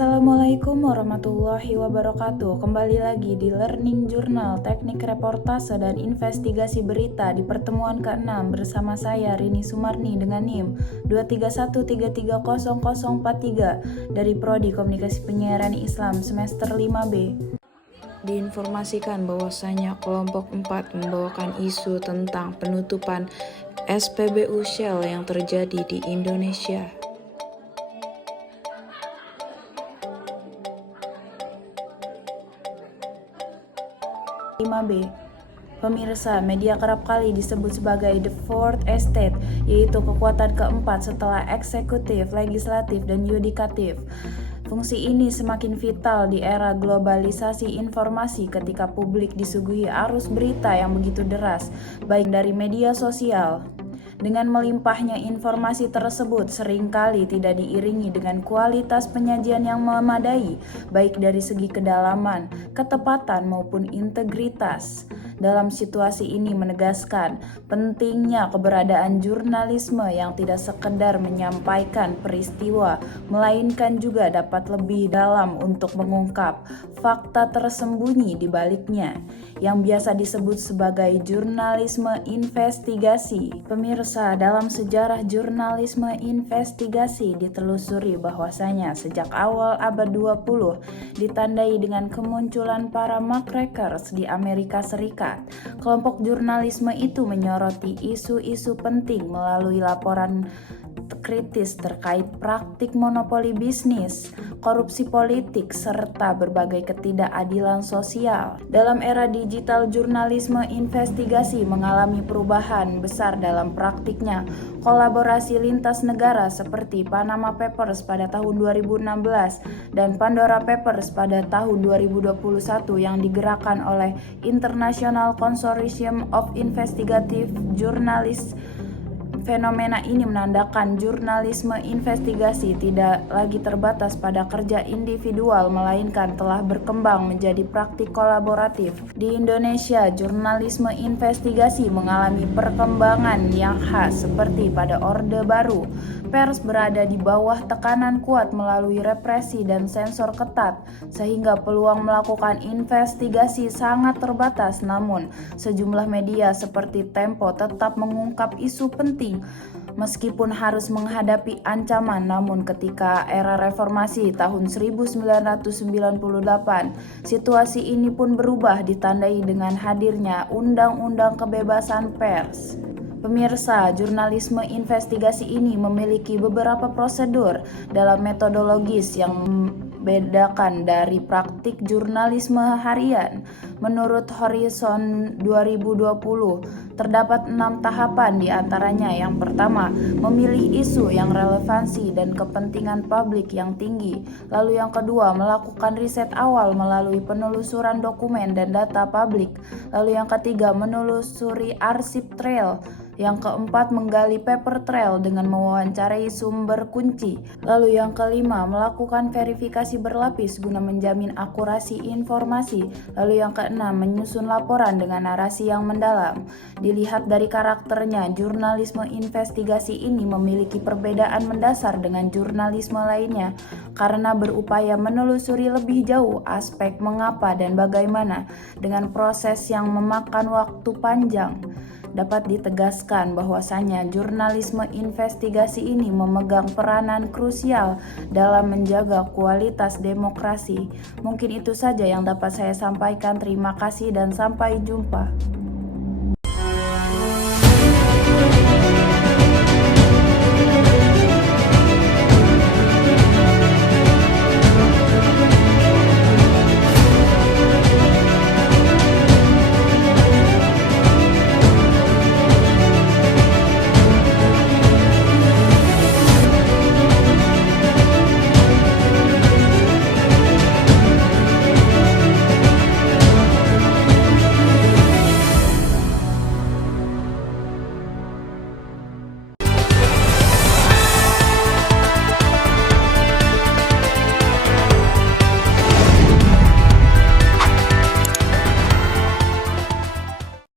Assalamualaikum warahmatullahi wabarakatuh. Kembali lagi di Learning Journal, teknik reportase dan investigasi berita di pertemuan ke-6 bersama saya Rini Sumarni dengan NIM 231330043 dari Prodi Komunikasi Penyiaran Islam semester 5B. Diinformasikan bahwasanya kelompok 4 membawakan isu tentang penutupan SPBU Shell yang terjadi di Indonesia. 5B. Pemirsa, media kerap kali disebut sebagai the fourth estate, yaitu kekuatan keempat setelah eksekutif, legislatif, dan yudikatif. Fungsi ini semakin vital di era globalisasi informasi ketika publik disuguhi arus berita yang begitu deras, baik dari media sosial. Dengan melimpahnya informasi tersebut seringkali tidak diiringi dengan kualitas penyajian yang memadai, baik dari segi kedalaman, ketepatan maupun integritas. Dalam situasi ini menegaskan pentingnya keberadaan jurnalisme yang tidak sekedar menyampaikan peristiwa, melainkan juga dapat lebih dalam untuk mengungkap fakta tersembunyi di baliknya, yang biasa disebut sebagai jurnalisme investigasi. Pemirsa, dalam sejarah jurnalisme investigasi ditelusuri bahwasanya sejak awal abad 20 ditandai dengan kemunculan para muckrakers di Amerika Serikat. Kelompok jurnalisme itu menyoroti isu-isu penting melalui laporan kritis terkait praktik monopoli bisnis, korupsi politik, serta berbagai ketidakadilan sosial. Dalam era digital, jurnalisme investigasi mengalami perubahan besar dalam praktiknya. Kolaborasi lintas negara seperti Panama Papers pada tahun 2016 dan Pandora Papers pada tahun 2021 yang digerakkan oleh International Consortium of Investigative Journalists. Fenomena ini menandakan jurnalisme investigasi tidak lagi terbatas pada kerja individual, melainkan telah berkembang menjadi praktik kolaboratif. Di Indonesia, jurnalisme investigasi mengalami perkembangan yang khas seperti pada Orde Baru. Pers berada di bawah tekanan kuat melalui represi dan sensor ketat, sehingga peluang melakukan investigasi sangat terbatas. Namun, sejumlah media seperti Tempo tetap mengungkap isu penting meskipun harus menghadapi ancaman. Namun ketika era reformasi tahun 1998, situasi ini pun berubah, ditandai dengan hadirnya Undang-Undang Kebebasan Pers. Pemirsa, jurnalisme investigasi ini memiliki beberapa prosedur dalam metodologis yang membedakan dari praktik jurnalisme harian. Menurut Horizon 2020, terdapat 6 tahapan, diantaranya yang pertama, memilih isu yang relevansi dan kepentingan publik yang tinggi. Lalu yang kedua, melakukan riset awal melalui penelusuran dokumen dan data publik. Lalu yang ketiga, menelusuri arsip trail. Yang keempat, menggali paper trail dengan mewawancarai sumber kunci. Lalu yang kelima, melakukan verifikasi berlapis guna menjamin akurasi informasi. Lalu yang keenam, menyusun laporan dengan narasi yang mendalam. Dilihat dari karakternya, jurnalisme investigasi ini memiliki perbedaan mendasar dengan jurnalisme lainnya karena berupaya menelusuri lebih jauh aspek mengapa dan bagaimana dengan proses yang memakan waktu panjang. Dapat ditegaskan bahwasanya jurnalisme investigasi ini memegang peranan krusial dalam menjaga kualitas demokrasi. Mungkin itu saja yang dapat saya sampaikan. Terima kasih dan sampai jumpa.